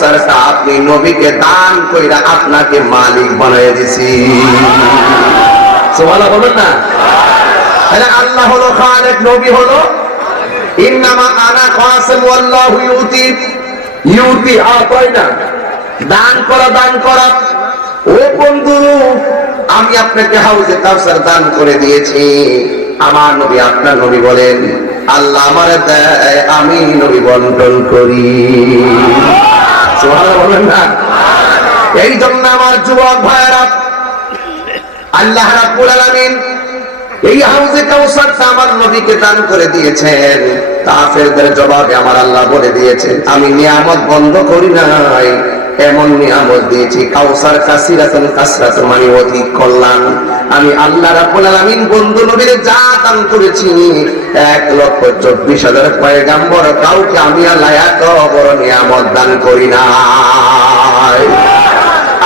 কাউসারটা আপনি নবীকে দান কইরা আপনাকে মালিক বানায় দিছি। সুবহানাল্লাহ বলেন না? তাহলে আল্লাহ হলো খালিক, নবী হলো ইন্নামা আনা কাসিম ওয়াল্লাহু ইউতি আতাইনা, দান করা দান করা। ও বন্ধু, আমি আপনাকে হাউজে কাউসার দান করে দিয়েছি। আমার নবী আপনার নবী বলেন আল্লাহ আমারে দেয়, আমি নবী বন্টন করি। সুবহানাল্লাহ বলেন না? এই জন্য আমার যুবক ভাইরা, আল্লাহ রাব্বুল আলামিন এই হাউজে কাউসারটা আমার নবীকে দান করে দিয়েছেন। কাফেরদের জবাবে আমার আল্লাহ বলে দিয়েছেন আমি নিয়ামত বন্ধ করি নাই, এমন নিয়ামত দিয়েছি কাউসার কাসিরাতুন কাসরাতুন, মানে অধিক কল্যাণ। আমি আল্লাহ রাব্বুল আলামিন বন্ধু নবীর যা দান করেছি 1,24,000 পয়গম্বর, কাউকে আমি আল্লাহ এত বড় নিয়ামত দান করি নাই।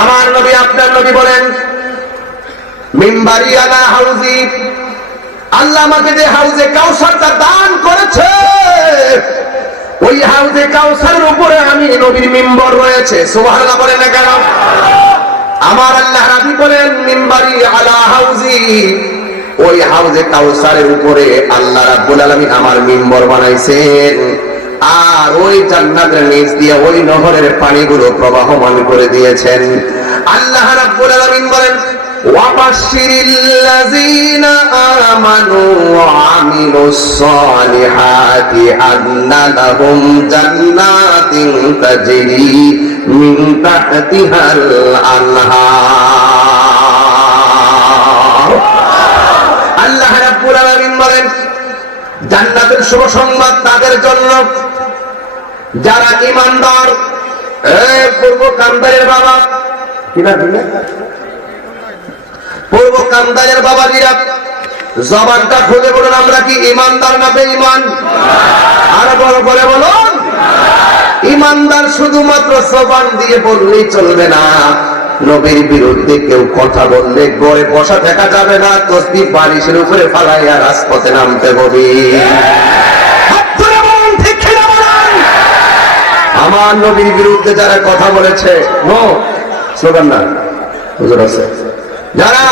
আমার নবী আপনার নবী বলেন মিম্বারি আলা হাউজি, আল্লাহ আমাকে যে হাউজে কাউসারটা দান করেছে ওই হাউজে কাউসারের উপরে আমি নবীর মিম্বর রয়েছে। সুবহানাল্লাহ বলেন না কেন? আমার আল্লাহ নবী বলেন মিম্বারি আলা হাউজি, ওই হাউজে কাউসারের উপরে আল্লাহ রাব্বুল আলামিন আমার মিম্বর বানাইছেন। আর ওই জান্নাতের নিচ দিয়ে ওই নহরের পানিগুলো প্রবাহমান করে দিয়েছেন। আল্লাহ রাব্বুল আলামিন বলেন ওয়াবাশশিরিল্লাযীনা আমানু ওয়া আমিলুস সালিহাতি আন্না লাহুম জান্নাতিন তাজরি মিন তাহতিহাল আনহার। আল্লাহ রাব্বুল আলামিন বলেন জান্নাতের শুভ সংবাদ তাদের জন্য যারা ঈমানদার। পূর্ব কান্দারের বাবা কিনা দিলে পূর্ব কান্দারের বাবাজিরা জবানটা খুলে বলুন আমরা কি ঈমানদার না বেঈমান? আর বড় করে বলুন ঈমানদার শুধুমাত্র জবান দিয়ে বললেই চলবে না, নবীর বিরুদ্ধে কেউ কথা বললে গড়ে বসা থাকা যাবে না, তসবিহ বালিশের উপরে ফালাইয়া রাজপথে নামতে হবে। আমার নবীর বিরুদ্ধে যারা কথা বলেছে, নো স্লোগান না, হুজুর আছে, যারা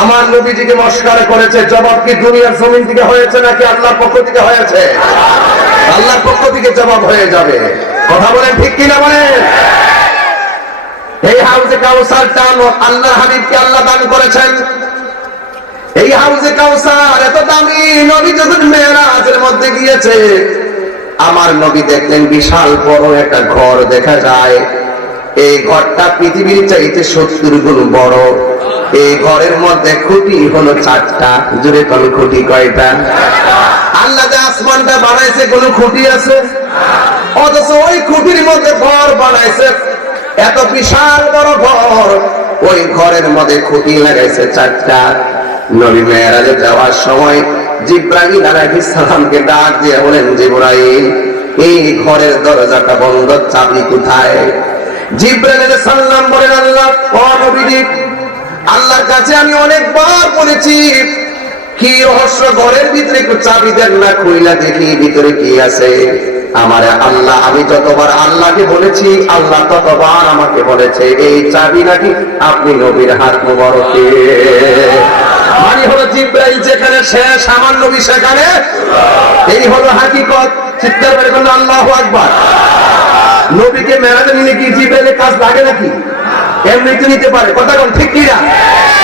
আমার নবীজিকে মস্কারা করেছে, জবাব কি দুনিয়ার জমিন থেকে হয়েছে নাকি আল্লাহর পক্ষ থেকে হয়েছে? আল্লাহর পক্ষ থেকে জবাব হয়ে যাবে। কথা বলেন ঠিক কিনা বলেন? এই হাউজে কাউসারটা আল্লাহর হাবিবকে আল্লাহ দান করেছেন। এই হাউজে কাউসার এত দামি, নবী যখন মেরাজের মধ্যে গিয়েছে আমার নবী দেখলেন বিশাল বড় একটা ঘর দেখা যায়। এই ঘরটা পৃথিবীর চাইতে 70 গুণ বড়। এই ঘরের মধ্যে খুঁটি হলো 4টা। জোরে কোন খুঁটি কয়টা? আল্লাহ যে আসমানটা বানাইছে কোন খুঁটি আছে? অথচ ওই খুঁটির মধ্যে ঘর বানাইছে, এত বিশাল বড় ঘর, ওই ঘরের মধ্যে খুঁটি লাগাইছে 4টা। নবী মেরাজে যাওয়ার সময় জিবরাইল আলাইহিস সালামকে ডাক দিয়ে বলেন জিবরাইল এই ঘরের দরজাটা বন্ধ, চাবি কোথায়? জিবরাইল আলাইহিস সালাম বলেন আল্লাহ ও নবীজি আল্লাহর কাছে আমি অনেকবার বলেছি কি রহস্য ঘরের ভিতরে একটু চাবি দেন না, খুইলা দেখি ভিতরে কি আছে। আমারে আল্লাহ, আমি যতবার আল্লাহকে বলেছি আল্লাহ ততবার আমাকে বলেছে এই চাবি নাকি আপনি নবীর হাত মোবারকে। মানে হলো জিবরাইল যেখানে শেষ আমার নবী সেখানে, এই হলো হাকিকত। চিৎকার করে বলুন আল্লাহু আকবার। নবীকে মেরাজে নিলে কি জিবরাইলের কাজ লাগে নাকি? এমনিতে নিতে পারে। কথা কোন ঠিক কিনা?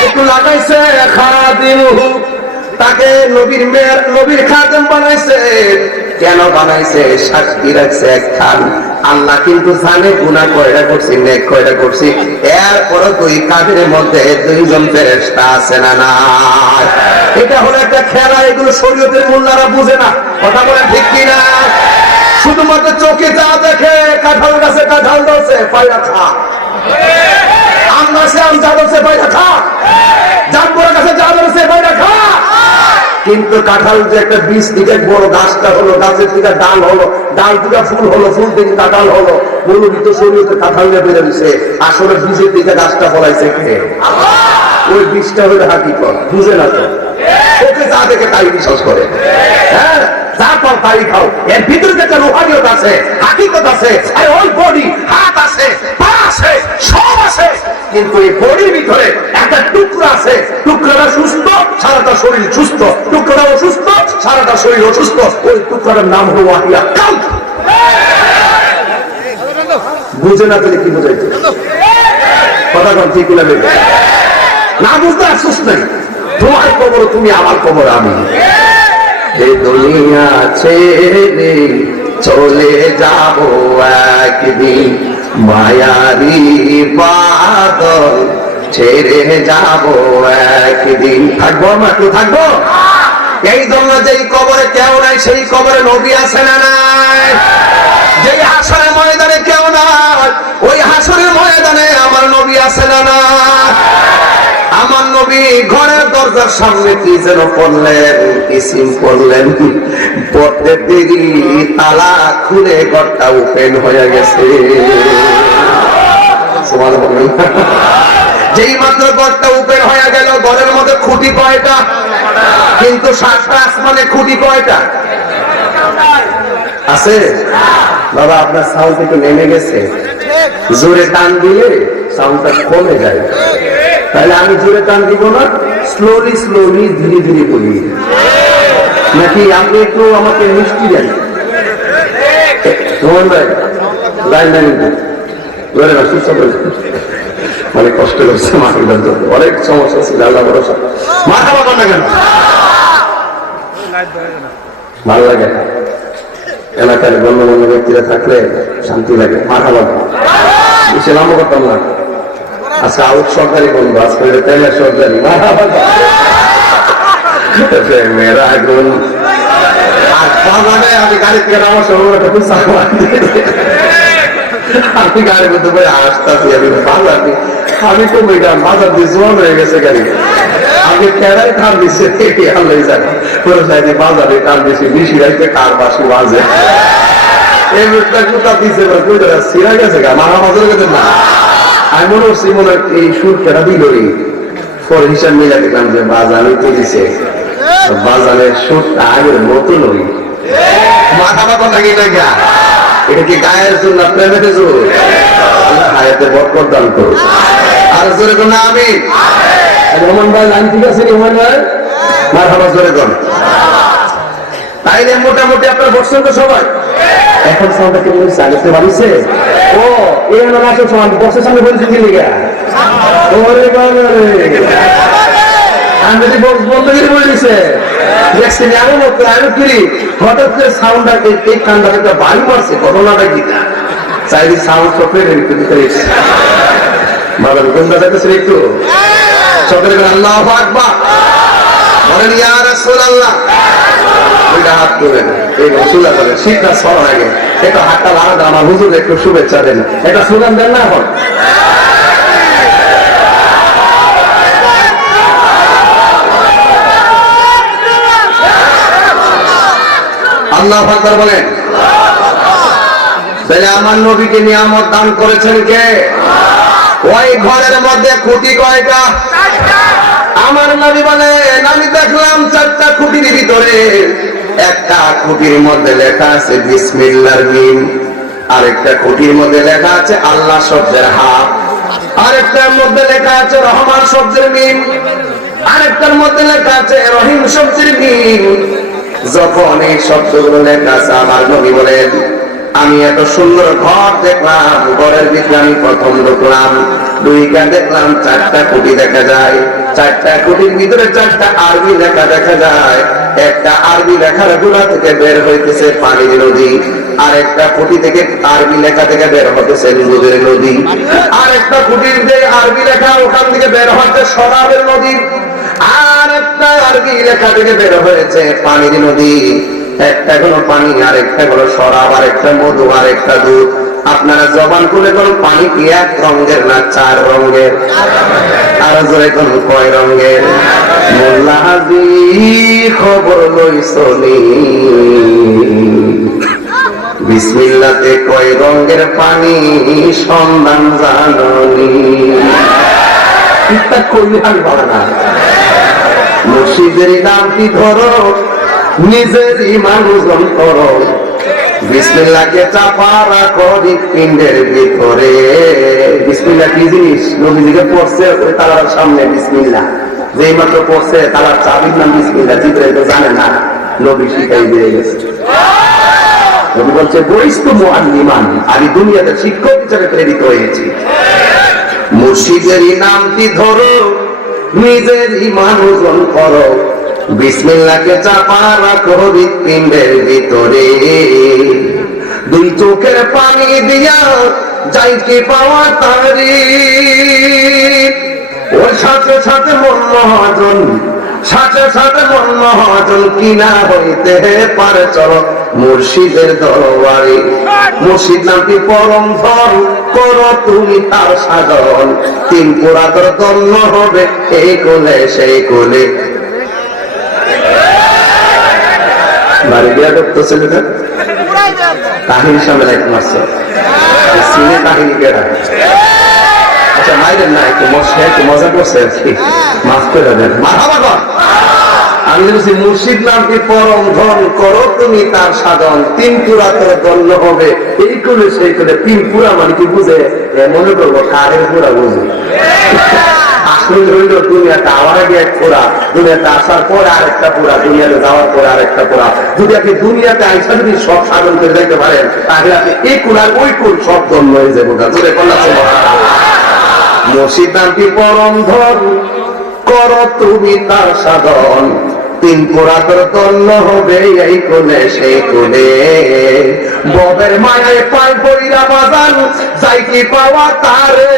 একটু লাগাইছে খাদিমুহু, তাকে নবীর মেয়ের নবীর খাদেম বানাইছে। কেন বানাইছে? সাক্ষী রাখছে একখান। আল্লাহ কিন্তু জানে গুনাহ কয়টা করছি, নেক কয়টা করছি। এরপরও 2 কাঁধের মধ্যে 2জন ফেরেশতা আছে না না? এটা হলো একটা খেলা, এগুলো শরীয়তের মোল্লারা বুঝে না। কথা বলেন ঠিক কিনা? শুধুমাত্র চোখে যা দেখে, কাঁঠাল গাছে কাঁঠাল ধরছে পায়রা খা, আম গাছে আম যা ধরছে পায়রা খা, জামবুড়া গাছে যা ধরছে পায়রা খা। কিন্তু কাঁঠাল যে একটা বীজ থেকে বড় গাছটা হলো, গাছের থেকে ডাল হলো, ডাল থেকে ফুল হলো, ফুল থেকে কাঁঠাল হলো, মৌলবী তো শরীয়তে কাঁঠাল নিয়ে বেড়ে দিছে। আসলে বীজের দিকে গাছটা ফলাইছে কে? ওই বীজটা হলো হাকিকত। বুঝে না তো? ওকে যা দেখে তাই বিশ্বাস করে। হ্যাঁ, যা পাও তাই খাও। এর ভিতরে একটা রুহানিয়ত আছে, হাকিকত আছে। আর ওই বডি কিন্তু এই বডির ভিতরে একটা টুকরা আছে, টুকরাটা সুস্থ, সারাটা শরীর সুস্থ, টুকরাটা অসুস্থ, সারাটা শরীর অসুস্থ। ওই টুকরাটার নাম হলো ওয়াহিয়া কাল্ব। বুঝে না পেলে কি বুঝাইছে কথা কম ঠিক লাগে না, বুঝতে আফসোস নাই। তোমার কবর তুমি, আমার কবর আমি। এই দুনিয়া ছেড়ে চলে যাব একদিন, মায়ারি বাদল ছেড়ে যাব একদিন। থাকবো না, একটু থাকবো। এই জন্য যেই কবরে কেউ নাই সেই কবরে নবী আছে না নাই? যেই হাসরের ময়দানে কেউ নাই ওই হাসরের ময়দানে আমার নবী আছে না না? আমার নবী ঘরের দরজার সামনে কি যেন পড়লেন, ইসিম পড়লেন, পড়তে দেরি তালা খুলে ঘরটা ওপেন হয়ে গেছে। যেই মাত্র ঘরটা ওপেন হয়ে গেল, ঘরের মধ্যে খুঁটি কয়টা? কিন্তু 7টা আসমানে খুঁটি কয়টা আছে? বাবা আপনার সাউন্ড একটু নেমে গেছে, জোরে টান দিলে সাউন্ডটা কমে যায়। তাহলে আমি জোরে টান দিব না, স্লোলি স্লোলি ধীরে ধীরে বলি, নাকি আপনি একটু আমাকে মিষ্টি দেন? মোহন ভাই লাইন লাইন ধরে না, সুস্থ করে অনেক কষ্ট করছে, মাটির অনেক সমস্যা ছিল, আল্লাহ ভরসা। মাথা বাবা না কেন ভালো লাগে? এলাকার গণ্যমান্য ব্যক্তিরা থাকলে শান্তি লাগে। মাথা বাবা বেশি লম্বা করতাম না। আজকে আউট সরকারি বন্ধু, আজকে তেলের সরকারি। মেয়েরা এখন আমি গাড়ি থেকে নামার সময় আমি গাড়ির মধ্যে বলে আসতেছি, আমি বাজার দিই, আমি তো বাজার দিয়ে জোয়ান হয়ে গেছে গাড়ি, আমি কেড়াই টান দিচ্ছে আল্লাহ জানে, পুরো সাইডে বাজারে টান দিচ্ছে, বেশি রাইতে কার বাসি বাজে এই লোকটা কোথা দিচ্ছে সিরা গেছে গা, মারা বাজারে গেছে না। আমি মনে হচ্ছি মনে এই সুর কেটা দিল, পরে হিসাব মিলা দেখলাম যে বাজারে তো দিছে, বাজারের সুরটা আগের মতো নই। মাথা মাথা লাগে না গা, এটা কি গায়ের জন্য প্রেমের জোর? হায়াতে বরকত দান করো। আর জোরে কোন আমি রহমান ভাই লাইন ঠিক আছে? রহমান ভাই মারহাবা, জোরে কোন। তাইলে মোটামুটি আপনার বসছেন তো সবাই? এখন সাউন্ডটা কেমন হচ্ছে? আগে বাড়িছে? ও এই হলো আসল সমান বসের সামনে বলছি কি লিগা? ওরে বাবা রে, আমি যদি বক্স বন্ধ করে বলে দিছে দেখছি এমন হতো, আমি ফিরি হঠাৎ করে সাউন্ডটা এই কানটাকে একটা বাড়ি মারছে, ঘটনাটা কি চাইলে সাউন্ড সফটওয়্যার বাবার কোনটা যাইতেছেন একটু সকলে আল্লাহু আকবার বলেন, ইয়া রাসূলুল্লাহ। ওইটা হাত তুলেন, এই রসুল্লাহ বলেন, শীতটা সরার আগে একটা হাতটা লাগান, আমার হুজুর একটু শুভেচ্ছা দেন, এটা স্লোগান দেন না এখন? আল্লাহু আকবার বলেন। তাহলে আমার নবীকে নিয়ামত দান করেছেন কে? ওই ঘরের মধ্যে খুঁটি কয়টা? আমার নবী বলেন, আমি দেখলাম 4টা খুঁটির ভিতরে একটা খুঁটির মধ্যে লেখা আছে বিসমিল্লাহর মিম, আরেকটা খুঁটির মধ্যে লেখা আছে আল্লাহ শব্দের হা, আরেকটার মধ্যে লেখা আছে রহমান শব্দের মিম, আরেকটার মধ্যে লেখা আছে রহিম শব্দের মিম। যখন এই শব্দগুলো লেখা আছে, আমার নবী বলেন, আমি এত সুন্দর ঘর দেখলাম, ঘরের ভিতরে আমি প্রথম ঢুকলাম, দুইটা দেখলাম 4টা খুঁটি দেখা যায়, 4টা খুঁটির ভিতরে 4টা আরবি লেখা দেখা যায়। একটা আরবি লেখার গোড়া থেকে বের হইতেছে পানির নদী, আর একটা খুঁটি থেকে আরবি লেখা থেকে বের হতেছে দুধের নদী, আর একটা খুঁটির যে আরবি লেখা ওখান থেকে বের হচ্ছে শরাবের নদী, আর একটা আরবি লেখা থেকে বের হয়েছে পানির নদী। একটা কোনো পানি, আর একটা কোনো শরাব, আর একটা মধু, আর একটা দুধ। আপনারা জবান খুলে কোন পানি কি 1 রঙের না 4 রঙের? আর জোরে কোন কয় রঙের? মোল্লা হাজি খবর লইছনি বিসমিল্লাতে কয় রঙের পানি সন্ধান জাননি? এটা করলে আমি বলা না, মুর্শিদের নামটি ধরো, নিজের ইমান ওজন করো, বিসমিল্লাহকে চাপা রাখো হৃৎপিণ্ডের ভিতরে। বিসমিল্লাহ কি জিনিস? নবীজিকে পড়ছে ওই তালার সামনে বিসমিল্লাহ, যেই মাত্র পড়ছে তালার চাবির নাম বিসমিল্লাহ। জিবরাইল তো জানে না, নবী শিখাই দিয়ে গেছে। নবী বলছে বইস্তু মুআল্লিমান, আমি দুনিয়াতে শিক্ষক হিসেবে প্রেরিত হয়েছি। মুর্শিদেরই নামটি ধরো, নিজের ঈমান ওজন করো, বিসমিল্লাহকে চাপা রাখো হৃৎপিণ্ডের ভিতরে। দুই চোখের পানি দিয়া যাইতে পাওয়া তারি, ওর সাথে সাথে মন মহাজন, সাথে সাথে মন মহাজন কিনা হইতে পারে চলো মুর্শিদের দরবারে। মুর্শিদ নামটি পরম ধন, করো তুমি তার সাধন, তিন পুরাতন ধন্য হবে এই কোলে সেই কোলে। বাড়ি বিয়া করতে ছেলেটা কাহিনী সামনে লাইট মারছে, সিনে কাহিনী কেরা। আচ্ছা মাইরেন না, একটু মজা করছে আর কি, মাফ করে দেন। আমি বলছি মুর্শিদ নামটি পরম ধন, করো তুমি তার সাধন, তিন পুরা তোর ধন্য হবে এই কোলে সেই কোলে। তিন পুরা মানে কি বুঝে? মনে করবো কারের পুরা বুঝে। আসল হইল দুনিয়াতে আওয়ার আগে এক পুরা, দুনিয়াতে আসার পরে আরেকটা পুরা, দুনিয়াতে যাওয়ার পরে আরেকটা পুরা। যদি আপনি দুনিয়াতে আইসা যদি সব সাধন করে যাইতে পারেন, তাহলে আপনি এই কুল আর ওই কুল সব ধন্য হয়ে যাবো। জোরে কন্যা মুর্শিদ নামটি পরম ধন, করো তুমি তার সাধন, তিন পুরাতন তন্ন হবে এই কোলে সেই কোলে। ববের মায়ায় পাই বইরা বাজান, যাই কি পাওয়া তারে,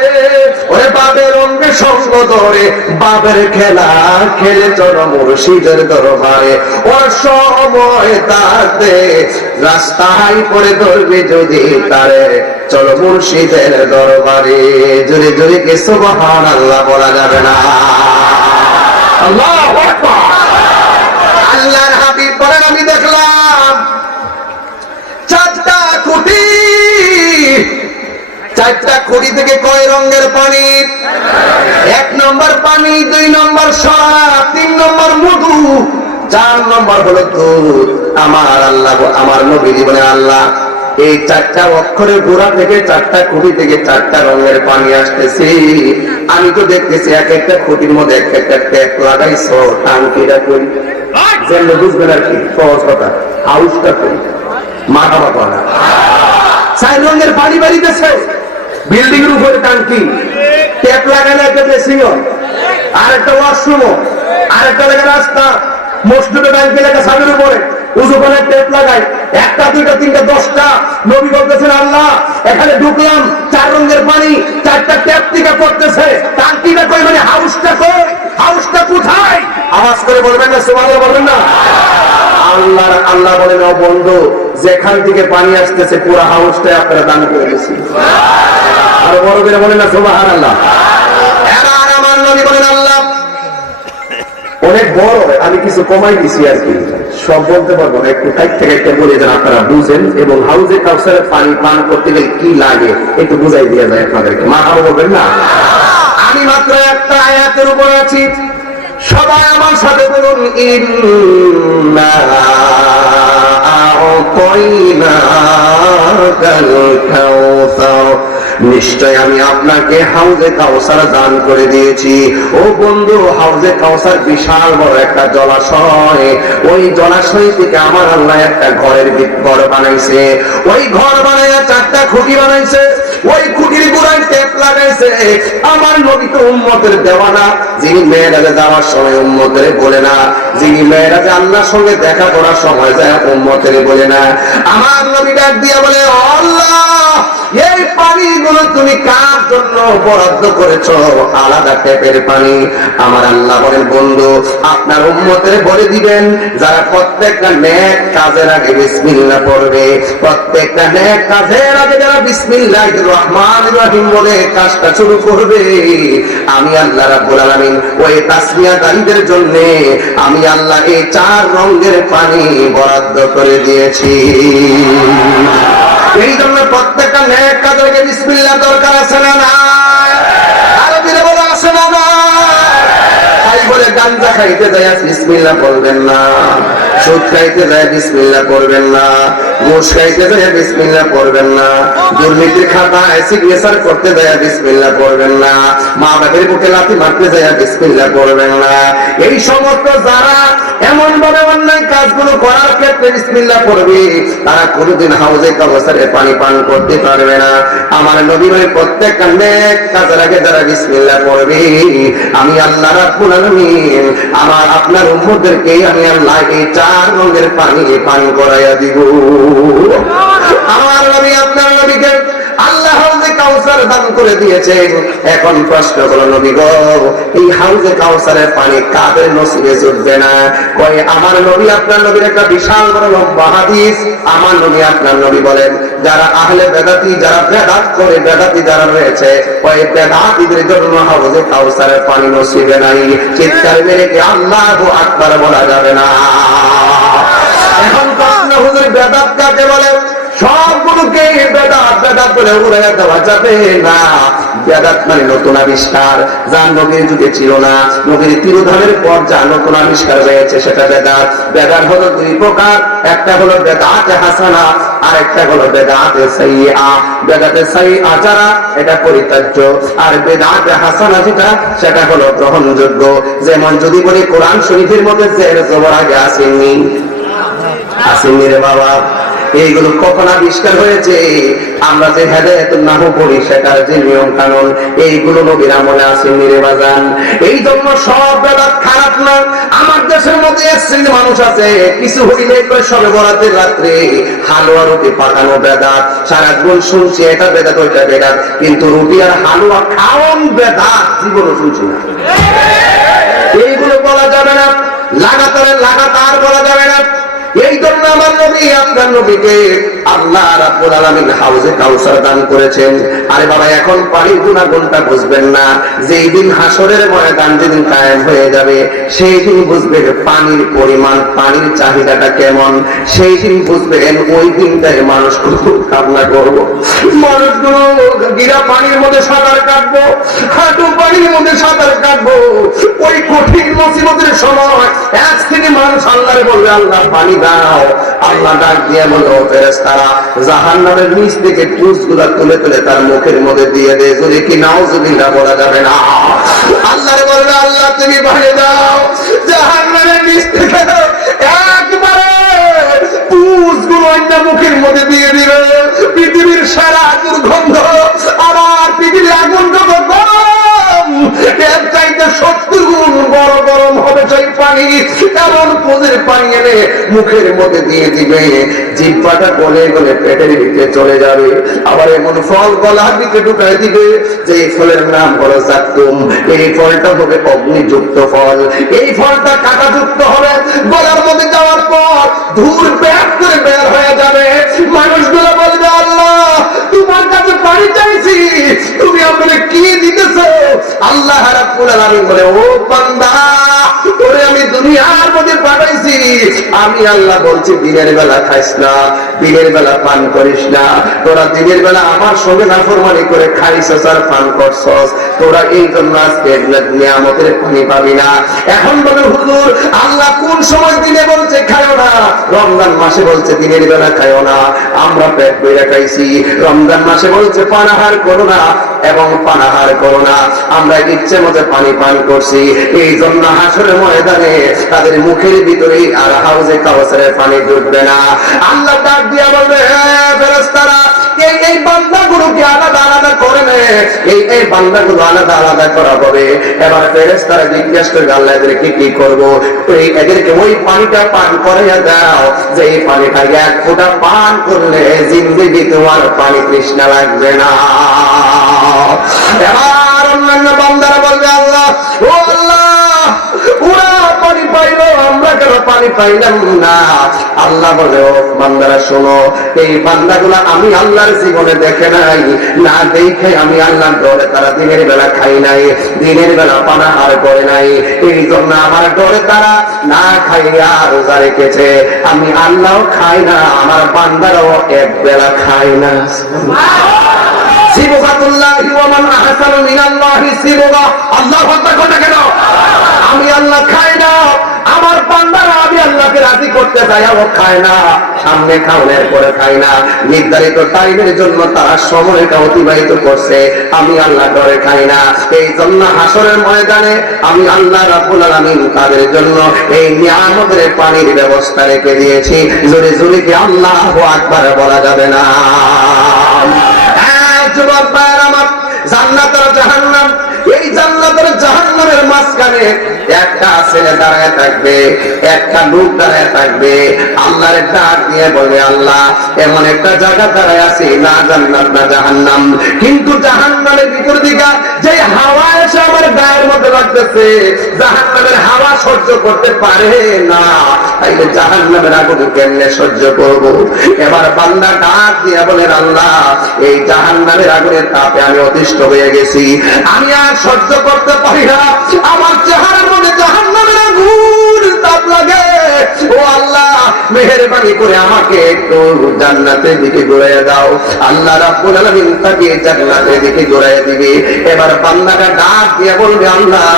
ওরে বাবের অঙ্গে সঙ্গ ধরে, বাবের খেলা খেলে চলো মুর্শিদের দরবারে। ওর সময় তাতে রাস্তায় পরে ধরবে যদি তারে, চলো মুর্শিদের দরবারে। জোরে জোরে কে সুবহানাল্লাহ বলা যাবে না? আল্লাহু আকবার। আল্লাহর হাবিব বলেন আমি দেখলাম চারটা খুঁটি, চারটা খুঁটি থেকে কয় রঙের পানি? এক নম্বর পানি, দুই নম্বর শরাব, তিন নম্বর মধু, চার নম্বর হলো দুধ। আমার আল্লাহ, আমার নবী বলেন আল্লাহ এই চারটা অক্ষরের গোড়া থেকে, চারটা খুঁটি থেকে চারটা রঙের পানি আসতেছে। আমি তো দেখতেছি এক একটা খুঁটির মধ্যে এক একটা ট্যাপ লাগাইছ, টাঙ্কিটা করি জেনে বুঝবেন আর কি, সহজ কথা, হাউসটা করি মাথা মাথা না। চার রঙের পানি বাড়িতেছে, বিল্ডিং এর উপরে টাঙ্কি, ট্যাপ লাগানো একটা ড্রেসিং, আর একটা ওয়াশরুম, আর একটা লেখা রাস্তা, মসজিদে টাঙ্কি লেখা ছাদের উপরে, উঁচু করে ট্যাপ লাগায়, একটা দুইটা তিনটা 10টা। নবী বলতেছেন আল্লাহ এখানে ঢুকলাম, চার রঙের পানি, চারটা ট্যাপ থেকে পড়তেছে, টাঙ্কিটা কই মানে হাউসটা কই? হাউসটা কোথায়? আওয়াজ করে বলবেন না, সুবহানাল্লাহ বলবেন না? আল্লাহ বলেন ও বন্ধু, যেখান থেকে পানি আসতেছে পুরো হাউসটাই আপনারা দান করে দিয়েছি। আর বড় করে বলেন না সুবহানাল্লাহ। এবার আমার নবী বলেন আল্লাহ অনেক বড়, আমি কিছু কমাই দিছি আর কি, সব বলতে পারবো না, একটু কাইট থেকে একটা বলে যেন আপনারা বুঝেন, এবং হাউজে কাউসারের পানি পান করতে গেলে কি লাগে একটু বুঝাই দিয়ে যায় আপনাদেরকে। মা আরো বলবেন না? আমি মাত্র একটা আয়াতের উপর আছি, সবাই আমার সাথে বলুন ইন্না আ'তাইনাকাল কাউসার, নিশ্চয় আমি আপনাকে হাউজে কাউসার দান করে দিয়েছি। ও বন্ধু, হাউজে কাউসার বিশাল বড় একটা জলাশয়, ওই জলাশয় থেকে আমার আল্লাহ একটা ঘর বানাইছে, ওই ঘর বানাইয়া চারটা খুঁটি বানাইছে, ওই খুঁটির গোড়ায় টেপ লাগাইছে। আমার নবী তো উম্মতের দেওয়ানা, যিনি মেয়েরাজে যাওয়ার সময় উম্মতের বলে না, যিনি মেয়েরাজে আল্লাহর সঙ্গে দেখা করার সময় যায় উম্মতের বলে না। আমার নবী ডাক দিয়া বলে আল্লাহ এই পানিগুলো তুমি কার জন্য বরাদ্দ করেছো? আলাদা ট্যাপের পানি। আমার আল্লাহ বলেন বন্ধু আপনার উম্মতের বলে দিবেন, যারা প্রত্যেকটা নেক কাজের আগে বিসমিল্লাহ পড়বে, প্রত্যেকটা নেক কাজের আগে যারা বিসমিল্লাহির রহমানির রহিম বলে কাজটা শুরু করবে, আমি আল্লাহ রাব্বুল আলামিন ওই তাসবিহকারীদের জন্য আমি আল্লাহ এই চার রঙের পানি বরাদ্দ করে দিয়েছি। এই জন্য প্রত্যেকটা নেক কাজে আগে বিসমিল্লাহ দরকার আছে না না? আরো দিলে বলে আছে না না? তাই বলে গাঞ্জা খাইতে যায় বিসমিল্লাহ বলবেন না, সুদ খাইতে যায় বিসমিল্লাহ করবেন না, ঘুষ খাইতে যায় বিসমিল্লাহ করবেন না, দুর্নীতির খাতায় সিগনেচার করতে যায় বিসমিল্লাহ করবেন না, মা বাবার বুকে লাথি মারতে যায় বিসমিল্লাহ করবেন না। এই সমস্ত যারা এমন ভাবে অন্যায় কাজগুলো করার ক্ষেত্রে বিসমিল্লাহ করবে, তারা কোনোদিন হাউজে কাউসারের পানি পান করতে পারবে না। আমার নবীর ওই প্রত্যেকটা নেক কাজের আগে যারা বিসমিল্লাহ করবে, আমি আল্লাহ রাব্বুল আলামিন আমার আপনার উম্মতদেরকে আমি আল্লাহ এই 4 রঙের পানি পান করাইয়া দিব। আমার নবী আপনার নবীকে আল্লাহ হাউজে কাউসার দান করে দিয়েছেন। এখন প্রশ্ন হলো, নবী গো, এই হাউজে কাউসারের পানি কাদের নসিবে জুটবে না? কয় আমার নবী আপনার নবীর একটা বিশাল বড় লম্বা হাদিস। আমার নবী আপনার নবী বলেন, যারা আহলে বেদাতি, যারা বেদাত করে, বেদাতি যারা রয়েছে, ওই বেদাতিদের জন্য হাউজে কাউসারের পানি নসিবে নাই। চিৎকার মেরে কি আল্লাহু আকবার বলা যাবে না? এখন প্রশ্ন, হুজুর বেদাত কাকে বলে? সবগুলোকে বেদাত বেদাত বলে উড়াইয়া দেওয়া যাবে না। বেদাত মানে নতুন আবিষ্কার, যা নবীর যুগে ছিল না। নবীর তিরোধানের পর যা নতুন আবিষ্কার হয়েছে সেটা বেদাত। বেদাত হলো 2 প্রকার, একটা হলো বেদাতে হাসানা, আর একটা হলো বেদাতে সাইয়্যা। বেদাতে সাইয়্যা যারা, এটা পরিত্যাজ্য, আর বেদাতে হাসানা যেটা, সেটা হলো গ্রহণযোগ্য। যেমন যদি বলি কোরআন শরীফের মধ্যে জের জবর আগে আসেননি, আসেননি রে বাবা। এইগুলো কখন আবিষ্কার হয়েছে? আমরা যে হেদায়েতুন নাহু পড়ি, সেটার যে নিয়ম কানুন, এইগুলো নবীর আমলে আসেননি রে বাজান। এই জন্য সব বেদাত খারাপ না। আমার দেশের মধ্যে এক শ্রেণীর মানুষ আছে, কিছু হইলে সবে বরাতের রাত্রে হালুয়া রুটি পাকানো বেদাত। সারা জীবন শুনছি এটা বেদাত ওইটা বেদাত, কিন্তু রুটি আর হালুয়া খাওয়ান বেদাত জীবনও শুনছি না। এইগুলো বলা যাবে না, লাগাতার বলা যাবে না। এই জন্য আমার নবী আপনার নবীকে আল্লাহ রাব্বুল আলামিন হাউজে কাউসার দান করেছেন। আরে বাবা, এখন পানির গুণাগুণটা বুঝবেন না। যেই দিন হাসরের ময়দান যেদিন কায়েম হয়ে যাবে, সেই দিন বুঝবেন পানির পরিমাণ, পানির চাহিদাটা কেমন। সেই দিন বুঝবেন ওই দিনটাই মানুষ খুব কান্না করবো। মানুষগুলো গিরা পানির মধ্যে সাঁতার কাটবো, হাঁটু পানির মধ্যে সাঁতার কাটবো। ওই কঠিন মুসিবতের সময় এক শ্রেণী মানুষ আল্লাহরে বলবে, আল্লাহ পানি দাও। আল্লাহ ডাক দিয়ে বলো, ফেরেশতারা জাহান্নামের নিচ থেকে পুঁজগুলা তুলে তুলে তার মুখের মধ্যে দিয়ে দেয়। যদি কি নাউজুবিল্লাহ বলা যাবে না? আল্লাহরে বলবে, আল্লাহ তুমি পানি দাও। জাহান্নামের নিচ থেকে একবারে পুঁজগুলো অন্য মুখের মধ্যে দিয়ে দিবে। পৃথিবীর সারা দুর্গন্ধ, আবার পৃথিবীর আগুন যত গরম, এর চাইতে 70 গুণ বড় গরম হবে সেই পানি। এমন পুঁজের পানি এনে মুখের মধ্যে দিয়ে দিবে, জিহ্বাটা গলে গলে পেটের ভিতরে চলে যাবে। আবার এমন ফল গলার ভিতরে ঢুকাই দিবে, যে ফলের নাম হলো জাক্কুম। এই ফলটা হবে অগ্নিযুক্ত ফল। এই ফলটা কাঁটাযুক্ত হবে। গলার মধ্যে যাওয়ার পর ধূর ব্যাগ করে বের হয়ে যাবে। মানুষগুলো বলবে, আল্লাহ তোমার কাছে পানি চাইছি, তুমি আমাকে কি দিতেছো? আল্লাহ রাব্বুল আলামিন বলে, ও বান্দা, ওরে আমি দুনিয়ার মধ্যে পাঠাইছি। আমি আল্লাহ বলছি, দিনের বেলা খাইস না, দিনের বেলা পান করিস না। তোরা দিনের বেলা আমার সঙ্গে নাফরমানি করে খাইছস আর পান করছস। তোরা এই জন্য আজকে নিয়ামতের পানি পাবি না। এখন বলে, হুজুর আল্লাহ কোন সময় দিনে বলছে খাইও না? রমজান মাসে বলছে দিনের বেলা খাইও না, আমরা পেট বইরা খাইছি। রমজান মাসে বলছে পানাহার করো না, এবং পানাহার করো না, আমরা ইচ্ছে মতো পানি পান করছি। এই জন্য হাসরের ময়দানে তাদের মুখের ভিতরে আর হাউজে কাউসারের পানি ঢুকবে না। আল্লাহ ডাক দিয়া বলবে, ফেরেশতারা এই বান্দাগুলোকে আলাদা আলাদা করে নে, এই বান্দাগুলো আলাদা আলাদা করা হবে। এবার ফেরেশতারা জিজ্ঞেস করবে, আল্লাহ এদেরকে কি করবো? এদেরকে ওই পানিটা পান করাইয়া দাও, যে এই পানিটা 1 ফোঁটা পান করলে জিন্দেগি তোমার পানি তৃষ্ণা লাগবে না। এবার অন্যান্য বান্দারা বলবে, আল্লাহ, ও আল্লাহ, ওরা পানি পাইলো, আমরা কেন পানি পাইলাম না? আল্লাহ বলে, ও বান্দারা শোনো, এই বান্দাগুলা আমি আল্লাহর জীবনে দেখে নাই, না দেখে আমি আল্লাহর ডরে তারা দিনের বেলা খাই নাই, দিনের বেলা পানাহার করে নাই। এই জন্য আমার ডরে তারা না খাইয়া রোজা রেখেছে। আমি আল্লাহ খাই না, আমার বান্দারাও এক বেলা খায় না। আমি আল্লাহ খাই না, আমার বান্দারা আমি আল্লাহকে রাজি করতে চাই, ও খায় না, সামনে খাওয়ানোর পরে খায় না, নির্ধারিত টাইমের জন্য তারা সময়টা অতিবাহিত করছে, আমি আল্লাহ ডরে খাই না। এই জন্য হাসরের ময়দানে আমি আল্লাহ রাব্বুল আলামিন তাদের জন্য এই নিয়ামতের পানির ব্যবস্থা রেখে দিয়েছি। জোরে জোরে কি আল্লাহু আকবার বলা যাবে না? যুবক ভাইরা আমার, জান্নাত আর জাহান্নাম, এই জান্নাত আর জাহান্নামের মাঝখানে একটা ছেলে দাঁড়ায় থাকবে, একটা লোক দাঁড়ায় থাকবে, আল্লাহর ডাক দিয়ে বলবে, আল্লাহ এমন একটা জায়গা দাঁড়ায় আছি, না জান্নাত না জাহান্নাম, কিন্তু জাহান্নামের ভিতর দিকে যে হাওয়া এসে আমার গায়ের মধ্যে লাগতেছে, জাহান্নামের হাওয়া সহ্য করতে পারে না, তাইলে জাহান্নামের আগুন কেমনে সহ্য করব? এবার বান্দা ডাক দিয়ে বলেন, আল্লাহ এই জাহান্নামের আগুনের তাপে আমি অতিষ্ঠ হয়ে গেছি, আমি আর সহ্য করতে পারি না, আমার চেহারার মধ্যে জাহান্নামের আগুন তাপ লাগে, ও আল্লাহ মেহেরবানি করে আমাকে একটু জান্নাতের দিকে ঘুরাইয়া দাও। আল্লাহ রাব্বুল আলামিন তাকে জান্নাতের দিকে ঘুরাইয়া দিবে। এবার বান্দাটা ডাক দিয়ে বলবে, আল্লাহ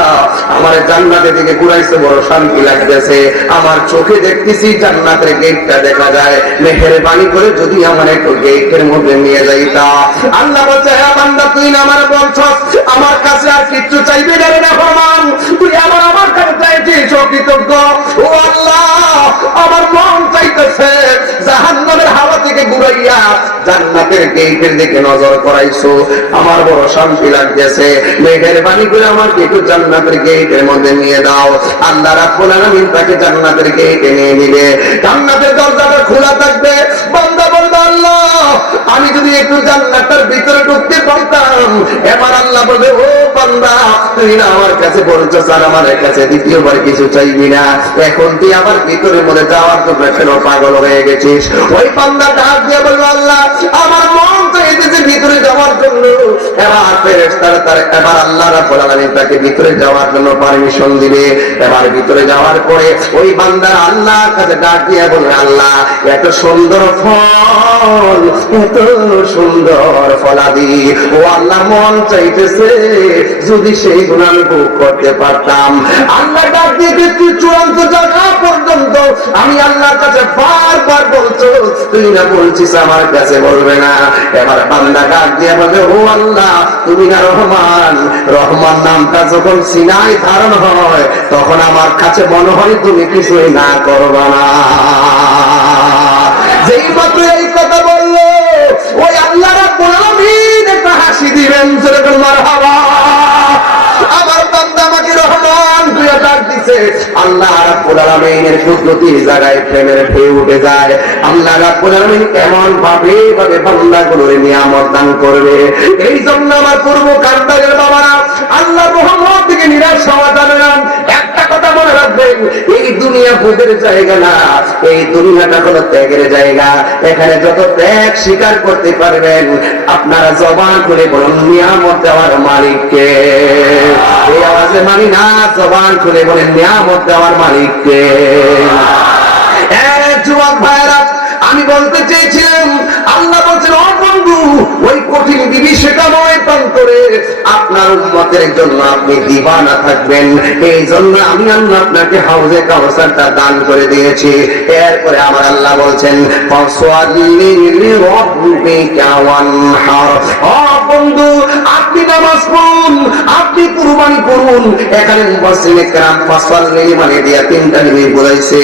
আমার জান্নাতের দিকে ঘুরাইছে, বড় শান্তি লাগতেছে, আমার চোখে দেখতেছি জান্নাতের গেটটা দেখা যায়, মেহেরবানি করে যদি আমার একটু গেটের মধ্যে নিয়ে যাইতা। আল্লাহ বলছে, হ্যাঁ বান্দা তুই না আমার বলছস, আমার কাছে আর কিচ্ছু চাইবি না রে ফরমান, তুই আমার কাছে চাইছিস, ও কৃতজ্ঞ। ও আল্লাহ আমার মন চাইতেছে জাহান্নামের হাওয়া থেকে ঘুরাইয়া জান্নাতের গেটের দিকে নজর করাইছো, আমার বড় শান্তি লাগতেছে, মেহেরবানি করে আমাকে একটু জান্নাতের গেটের মধ্যে নিয়ে দাও। আল্লাহ রাব্বুল আলামিন তাকে জান্নাতের গেটে নিয়ে নিবে, জান্নাতের দরজাটা খোলা থাকবে, বান্দা বলবে, আল্লাহ আমি যদি একটু জান্নাতের ভিতরে ঢুকতে পারতাম। এবার আল্লাহ বলবে, ও বান্দা তুই না আমার কাছে বলছো স্যার আমার কাছে দ্বিতীয়বার কিছু চাইবি না, এখন তুই আমার ভিতরের মধ্যে যাওয়ার জন্য কেন পাগল হয়ে গেছিস? ওই বান্দা ডাক দিয়ে বললো, আল্লাহ আমার মন চাইতেছে ভিতরে যাওয়ার জন্য। এবার ফেরেশতারা এবার আল্লাহ রাব্বুল আলামিন তাকে ভিতরে যাওয়ার জন্য পারমিশন দিবে। এবার ভিতরে যাওয়ার পরে ওই বান্দা আল্লাহর কাছে ডাক দিয়ে বলবে, আল্লাহ এত সুন্দর ফল, এত সুন্দর ফলাদি, ও আল্লাহ মন চাইতেছে যদি সেই গুণ আমি ভোগ করতে পারতাম। আল্লাহ ডাক দিয়ে তুই চূড়ান্ত জায়গা পর্যন্ত আমি আল্লাহর কাছে বারবার বলছো, তুই না বলছিস আমার কাছে বলবে না। এবার বান্দা ডাক দিয়ে বলবে, ও আল্লাহ তুমি না রহমান, রহমান নামটা যখন সিনায় ধারণ হয় তখন আমার কাছে মনে হয় তুমি কিছুই না করবা না। যেই মাত্র এই কথা বললো ওই আল্লাহ রাব্বুল আলামিন একটা হাসি দিবেন, যেরকম মারহাবা। আমার বান্দা আমাকে রহমান দিয়ে ডাক দিছে, আল্লাহ রাব্বুল আলামিনের কুদরতির জায়গায় প্রেমের ঢেউ উঠে যায়। আল্লাহ রাব্বুল আলামিন এমন ভাবে বান্দাগুলোর নিয়ামত দান করবে। এই জন্য আমার পূর্ব কান্তারের বাবারা আল্লাহ রহমত থেকে নিরাশ হওয়া যাবে না। একটা কথা মনে রাখবেন, এই দুনিয়া ভোগের জায়গা না, এই দুনিয়াটা হলো ত্যাগের জায়গা। এখানে যত ত্যাগ স্বীকার করতে পারবেন, আপনারা জবান করে বলুন নিয়ামত দেওয়ার মালিককে। এই আওয়াজে মানি না, জবান খুলে বলেন নিয়ামত দেওয়ার মালিককে। যুবক ভাইরা আমি বলতে চেয়েছিলাম, আল্লাহ বলছেন, ও বন্ধু ওই কঠিন বিভীষিকাময় প্রান্তরে আপনার উম্মতের জন্য আপনি দিবানা থাকবেন, এই জন্য আমি আল্লাহ আপনাকে হাউজে কাউসারটা দান করে দিয়েছি। এরপরে আমার আল্লাহ বলছেন, ফাসওয়াল্লি লিরাব্বিকা ওয়ানহার, ও বন্ধু আপনি নামাজ পড়ুন, আপনি কুরবানি করুন। এখানে মুফাসসিরিনে কেরাম ফাসওয়াল্লি মানে দিয়া তিনটা জিনিস বোঝাইছে।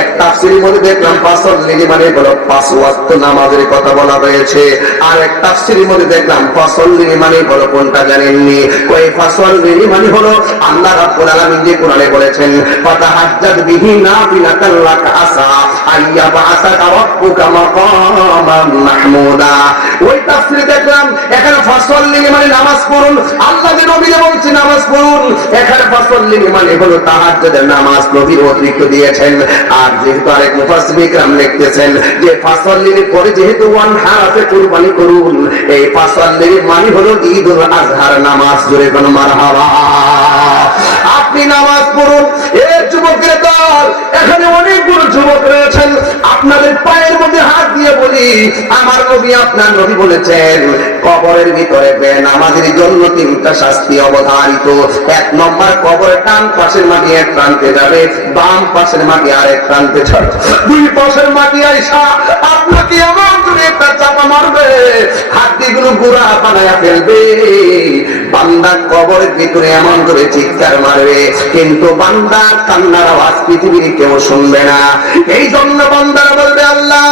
এক তাফসীরের মধ্যে দেখলাম ফাসওয়াল্লি মানে হলো পাঁচ ওয়াক্ত নামাজের কথা বলা হয়েছে, আর এক তাফসীরের মধ্যে দেখলাম ফাসওয়াল্লি মানে হলো কোনটা জানেননি? ওই ফাসওয়াল্লি মানে হলো আল্লাহ রাব্বুল আলামিন যে কোরআনে বলেছেন, ফাতাহাজ্জাদ বিহি নাফিলাতাল লাকা আসা আইয়াবাসাকা রাব্বুকা মাকামান মাহমুদা। ওই তাফসীরে দেখলাম এখানে ফাসওয়াল্লি মানে নামাজ পড়ুন, আল্লাহ যে নবীকে বলছে নামাজ পড়ুন, এখানে ফাসওয়াল্লি মানে হলো তাহাজ্জুদের নামাজ নবী অতিরিক্ত দিয়েছেন। আর যেহেতু আরেক মুফাসসির ইকরাম লিখতেছেন যে ফাসওয়াল্লির পরে যেহেতু ওয়ানহারে কুরবানি করুন, এই ফাসওয়াল্লির মানে হলো ঈদুল আজহার নামাজ। জোরে কোন মারহাবা। আপনি নামাজ পড়ুন। এ যুবকের দল, এখানে অনেকগুলো যুবক রয়েছেন, আপনাদের পায়ের মধ্যে হাত দিয়ে বলি, আমার নবী আপনার নবী বলেছেন কবরের ভিতরে বেনামাজের জন্য 3টা শাস্তি অবধারিত। 1 নম্বর, কবরের ডান পাশের মাটি এক প্রান্তে যাবে, বাম পাশের মাটি আরেক প্রান্তে যাবে। 2 পাশের মাটি আইসা আপনাকে এমন করে একটা চাপা মারবে, হাড্ডিগুলো গুঁড়া বানায়া ফেলবে। বান্দা কবরের ভিতরে এমন করে চিৎকার মারবে, কিন্তু বান্দার কান্নার আওয়াজ পৃথিবীর কেউ শুনবে না। এই জন্য বান্দারা বলবে, আল্লাহ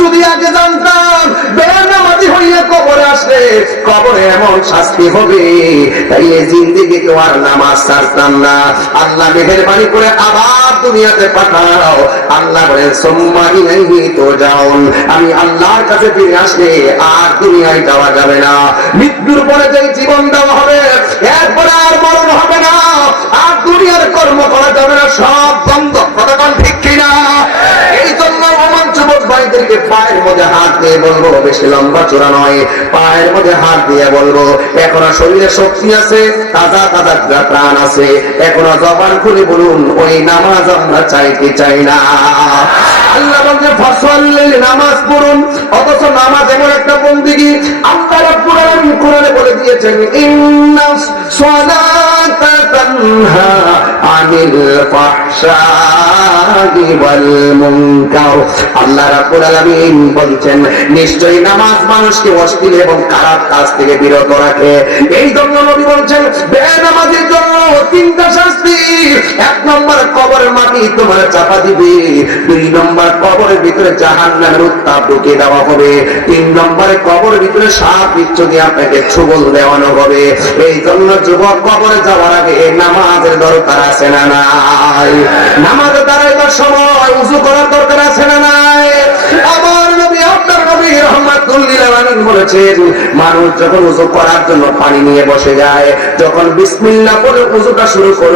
যদি আগে জানতাম বেনামাজি হইয়া কবরে আসলে কবরে এমন শাস্তি হবে, তাইলে জিন্দেগি কেউ আর নামাজ ছাড়তাম না। আল্লাহ মেহেরবানি করে আবার দুনিয়াতে পাঠাও। আল্লাহ বলেন সুম্মা ইলাইহি তুরজাউন, আমি আল্লাহর কাছে ফিরে আসলে আর দুনিয়ায় যাওয়া যাবে না। মৃত্যুর পরে যে জীবন দেওয়া হবে, এরপরে আর মরণ হবে না, আর দুনিয়ার কর্ম করা যাবে না, সব বন্ধ। কতক্ষণ ঠিক কিনা? এই জন্য আমার যুবক ভাইদেরকে পায়ের মধ্যে হাত দিয়ে বলবো, বেশি লম্বা চূড়া নয়, পায়ের মধ্যে হাত দিয়ে বলবো, এখনো শরীরে শক্তি আছে, তাজা তাজা প্রাণ আছে, এখনো জবান খুলে বলুন, ওই নামাজ আমরা চাইতে চাই না। আল্লাহ বলছে ফসলের নামাজ পড়ুন, অথচ নামাজ এমন একটা বন্দেগী, আল্লাহ রাব্বুল আলামিন কোরআনে বলে দিয়েছেন ইন্নাস সালাতা তানহা আনিল ফাহশাই ওয়াল মুনকার। আল্লাহ রাব্বুল আলামিন বলছেন নিশ্চয়ই নামাজ মানুষকে অশ্লীল এবং খারাপ কাজ থেকে বিরত রাখে। এই জন্য নবী বলছেন বেনামাজির জন্য 3টা শাস্তি। 1 নম্বর, কবরের মাটি তোমার চাপা দিবে। 2 নম্বর, কবরের ভিতরে জাহান্নামের উত্তাপ ঢুকিয়ে দেওয়া হবে। 3 নম্বরে, কবরের ভিতরে সাপ বিচ্ছু দিয়ে আপনাকে ছুবল দেওয়ানো হবে। এই জন্য যুবক, কবরে যাওয়ার আগে নামাজের দরকার আছে না নাই? নামাজে দাঁড়াইবার সময় উযু করার দরকার আছে না নাই? আমার নবী, আপনার নবী রাহমাতুল লিল আলামিন বলেছেন, মানুষ যখন উযু করার জন্য পানি নিয়ে বসে যায়, যখন বিসমিল্লাহ বলে উযুটা শুরু করবে,